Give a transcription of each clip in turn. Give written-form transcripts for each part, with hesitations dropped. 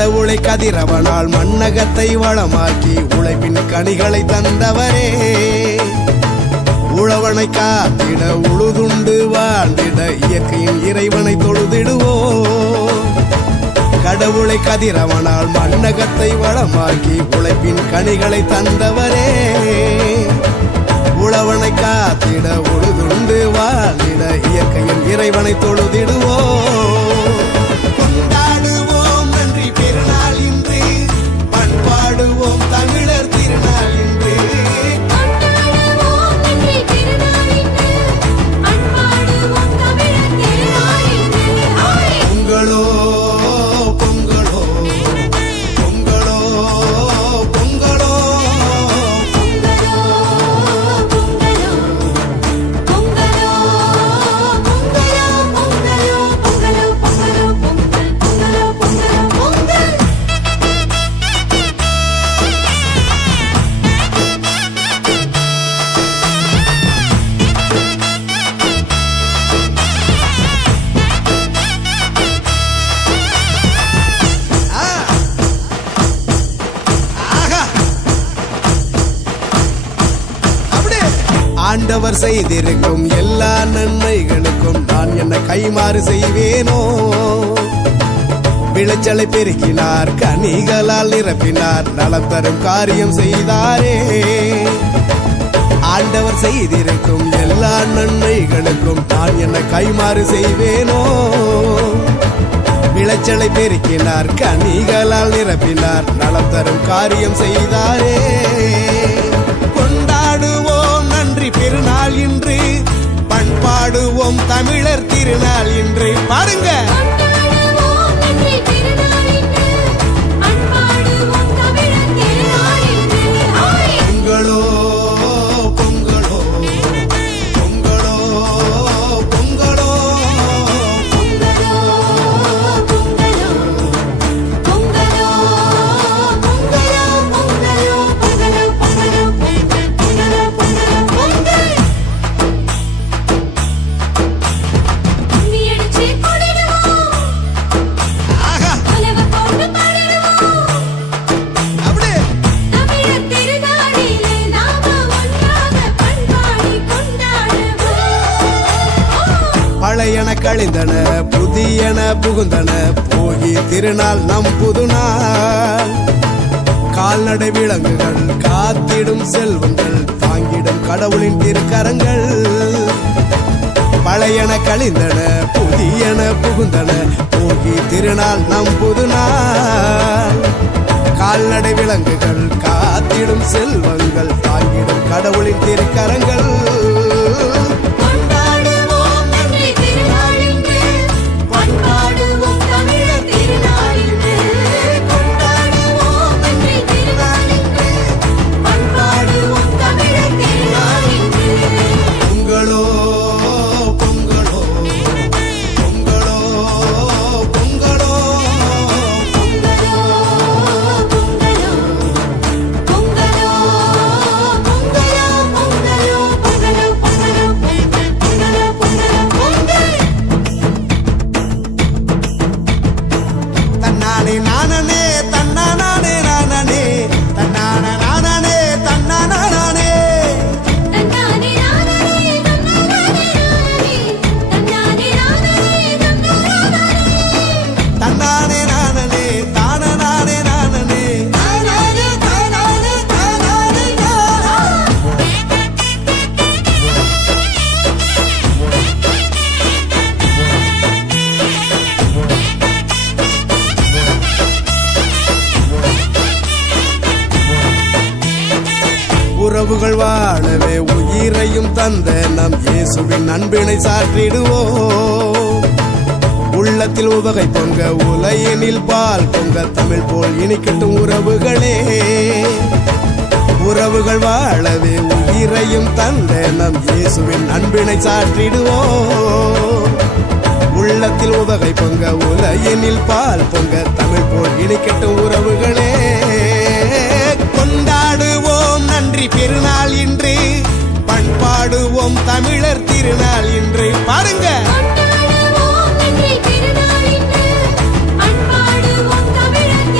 கடவுளை கதிரவனால் மண்ணகத்தை வளமாக்கி உழைப்பின் கனிகளை தந்தவரே, உழவனை காத்திட உழுதுண்டு வாழ்ந்திட இயற்கையின் இறைவனை தொழுதிடுவோம். கடவுளை கதிரவனால் மண்ணகத்தை வளமாக்கி உழைப்பின் கனிகளை தந்தவரே, உழவனை காத்திட உழுதுண்டு வாழ்ந்திட இயற்கையின் இறைவனை தொழுதிடுவோம். கொண்டாடுவோம் நன்றி பெருநாள் இன்று, பண்பாடுவோம் தமிழர் திருநாள் இன்று. பொங்கலோ பொங்கலோ பொங்கலோ பொங்கலோ ஆண்டவர் செய்திருக்கும் எல்லா நன்மைகளுக்கும் நான் என்ன கைமாறு செய்வேனோ. விளைச்சலை பெருக்கினார், கனிகளால் நிரப்பினார், நலம் தரும் காரியம் செய்தாரே. ஆண்டவர் செய்திருக்கும் எல்லா நன்மைகளுக்கும் நான் என்ன கைமாறு செய்வேனோ. விளைச்சலை பெருக்கினார், கனிகளால் நிரப்பினார், நலம் தரும் காரியம் செய்தாரே. கொண்டாடுவோம் நன்றி பெருநாள் இன்று, பண்பாடுவோம் தமிழர் திருநாள் இன்று. பாருங்க, பொங்கலோ பொங்கலோ பொங்கலோ பொங்கலோ பழையன கழிந்தன புதியன புகுந்தன, போகி திருநாள் நம் புதுநாள். கால்நடை விலங்குகள் காத்திடும் செல்வங்கள், தாங்கிடும் கடவுளின் திருக்கரங்கள். பழையன கழிந்தன புதியன புகுந்தன, போகி திருநாள் நம் புதுநாள். கால்நடை விலங்குகள் காத்திடும் செல்வங்கள், தாங்கிடும் கடவுளின் திருக்கரங்கள். உறவுகள் வாழவே உயிரையும் தந்த நம் இயேசுவின் அன்பினை சாற்றிடுவோம். உள்ளத்தில் உவகை பொங்க உலையினில் பால் பொங்க, தமிழ் போல் இனிக்கட்டும் உறவுகளே. உறவுகள் வாழவே உயிரையும் தந்த நம் இயேசுவின் அன்பினை சாற்றிடுவோம். உள்ளத்தில் உவகை பொங்க உலையினில் பால் பொங்க, தமிழ் போல் இனிக்கட்டும் உறவுகளே. கொண்டாடுவோம் நன்றி பெருநாள் இன்று, பண்பாடுவோம் தமிழர் திருநாள் இன்று. பாருங்க, கொண்டாடுவோம் நன்றி பெருநாள் இன்று, பண்பாடுவோம் தமிழர்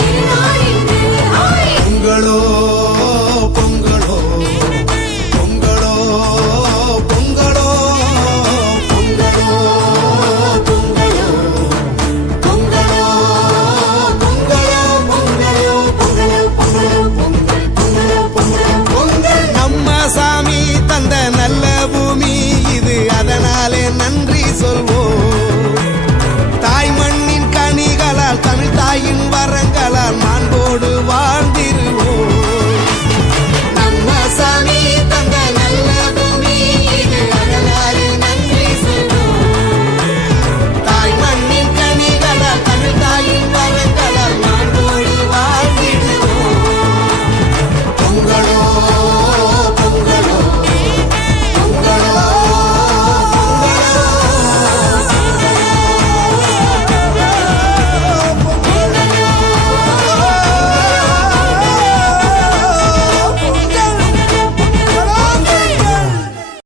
நன்றி சொல்வோம்